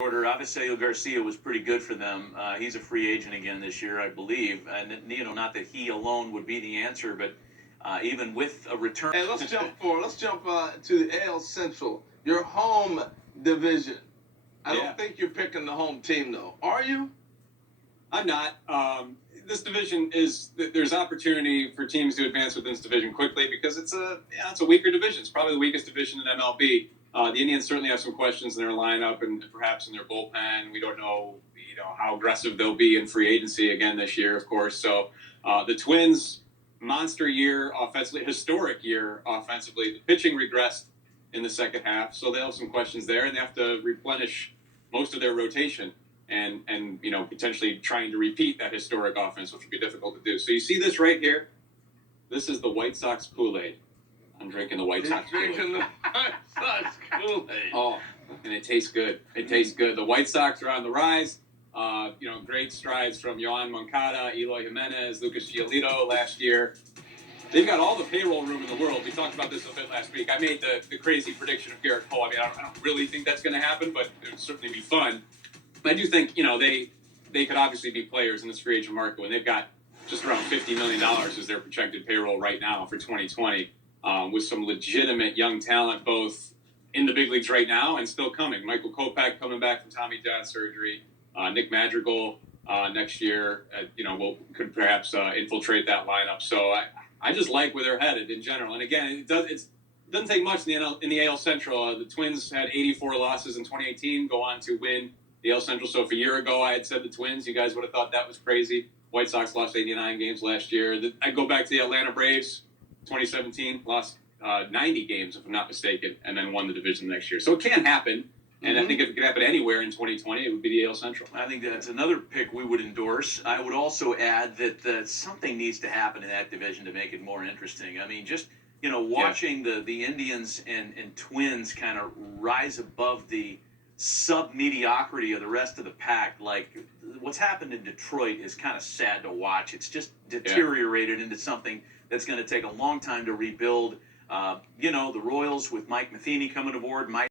order. Avisail Garcia was pretty good for them. He's a free agent again this year, I believe. And not that he alone would be the answer, but even with a return. Hey, let's jump to the AL Central, your home division. I don't think you're picking the home team, though. Are you? I'm not. This division there's opportunity for teams to advance within this division quickly because it's a weaker division. It's probably the weakest division in MLB. The Indians certainly have some questions in their lineup and perhaps in their bullpen. We don't know, how aggressive they'll be in free agency again this year, of course. So the Twins, monster year offensively, historic year offensively. The pitching regressed in the second half, so they have some questions there, and they have to replenish most of their rotation and potentially trying to repeat that historic offense, which would be difficult to do. So you see this right here. This is the White Sox Kool-Aid. I'm drinking the White Sox Kool-Aid. Drinking the White Sox Kool-Aid. Oh, and it tastes good. It tastes good. The White Sox are on the rise. Great strides from Yohan Moncada, Eloy Jimenez, Lucas Giolito last year. They've got all the payroll room in the world. We talked about this a bit last week. I made the crazy prediction of Garrett Cole. I mean, I don't really think that's going to happen, but it would certainly be fun. I do think, they could obviously be players in this free agent market when they've got just around $50 million as their projected payroll right now for 2020, with some legitimate young talent, both in the big leagues right now and still coming. Michael Kopech coming back from Tommy John surgery. Nick Madrigal next year, could perhaps infiltrate that lineup. So I just like where they're headed in general. And again, it doesn't take much in the AL Central. The Twins had 84 losses in 2018, go on to win the AL Central. So if a year ago I had said the Twins, you guys would have thought that was crazy. White Sox lost 89 games last year. I go back to the Atlanta Braves, 2017, lost 90 games, if I'm not mistaken, and then won the division the next year. So it can happen. And I think if it could happen anywhere in 2020, it would be the AL Central. I think that's another pick we would endorse. I would also add that something needs to happen in that division to make it more interesting. I mean, just, watching the Indians and Twins kind of rise above the sub-mediocrity of the rest of the pack. Like, what's happened in Detroit is kind of sad to watch. It's just deteriorated into something that's going to take a long time to rebuild. The Royals with Mike Matheny coming aboard might